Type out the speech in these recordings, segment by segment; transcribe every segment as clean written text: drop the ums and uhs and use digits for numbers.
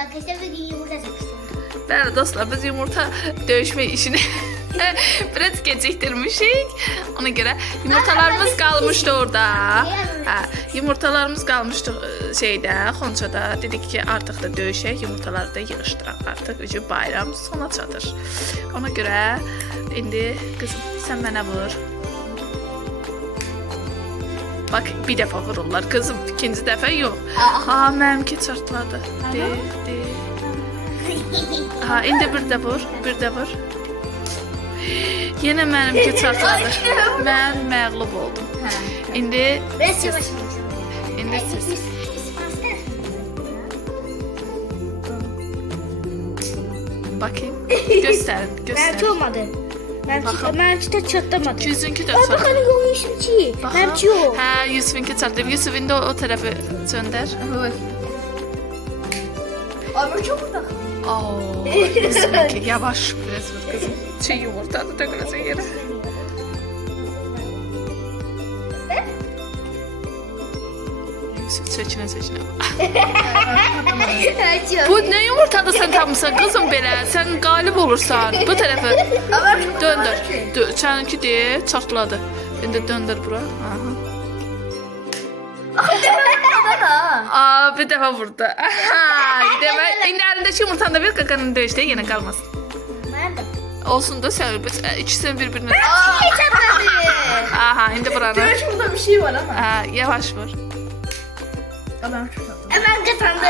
arkadaşlar bugün yumurta çekiştirdik. Bəli dostlar, biz yumurta döyüşme işini biraz geciktirmişik. Ona göre yumurtalarımız kalmıştı orada. Ha, yumurtalarımız kalmıştı şeyde, Xonçada. Dedik ki artık da döyüşək, yumurtaları da yığışdıraq artık. Üçü bayram sona çatır. Ona göre indi kızım sen mənə vur. Bak bir defa vururlar kızım, ikinci defa yok. Ha, mənimki çartladı. De. Ha, indi bir de vur, bir de vur. Yine mənimki çartladı. Mən məğlub oldum. İndi Biraz yavaş. İndi siz. Bakayım. Gösterin, Belki gösterin. olmadı. Bakalım. Belki de çatlamadı. Yüzünkü de Bak çartladı. hani yolmuşum ki. Belki yok. Ha, Yusuf'unki çartladı. Yusuf'un da o tarafı gönder. Ama çok uzak. Oo, Yusuf'unki yavaş biraz vur kızım. Çiğ yumurta da dökülecek yere. Yusuf çeçine. Bu ne yumurtadı sen tapmışsan kızım belə? Sen galip olursan. Bu tarafı döndür. Seninki de çatladı. Şimdi döndür bura. Aha. Aa, bir defa vurdu. Aha, demek indi elindeki yumurtanı da bir kakanın döyüşte yine kalmasın. Nerede? Olsun da sen ikisini birbirine. Çatladı. Aha, indi buranı. Şurada bir şey var ama. Ha, yavaş vur. Ben çok tatlı. Hemen kazandı.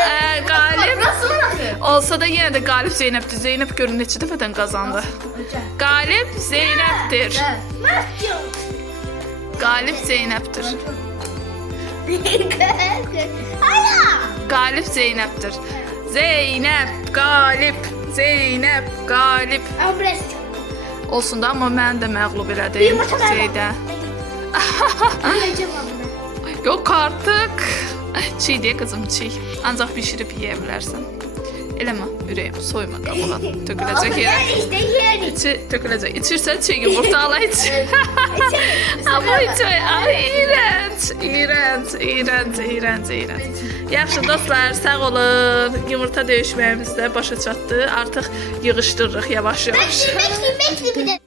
Galip. Nasıl bırakıyor? Olsa da yine de galip Zeynep'tir. Zeynep görün neçə dəfədən qazandı. Galip Zeynep'tir. Galip Zeynep'tir. Hala. Galip Zeynep'tir. Zeynep, Galip, Zeynep, Galip. Ama biraz Olsun da amma mən də məğlub elədim. Yumurta ver. Şeydə. Yiyeceğim abla. Yok artıq. Çiğ diye kızım çiğ. Ancaq bişirib yeyə bilərsən. Eləmə, ürəyim soyma qabuğa. Töküləcək yerə. İşte yiyelim. İçi töküləcək. İçirsən çiğ yumurta ala iç. Ama iç. Ay, iğrenç. Yaxşı dostlar, sağ olun. Yumurta döyüşməyimiz də başa çatdı. Artıq yığışdırırıq yavaş-yavaş. Bekle bir de.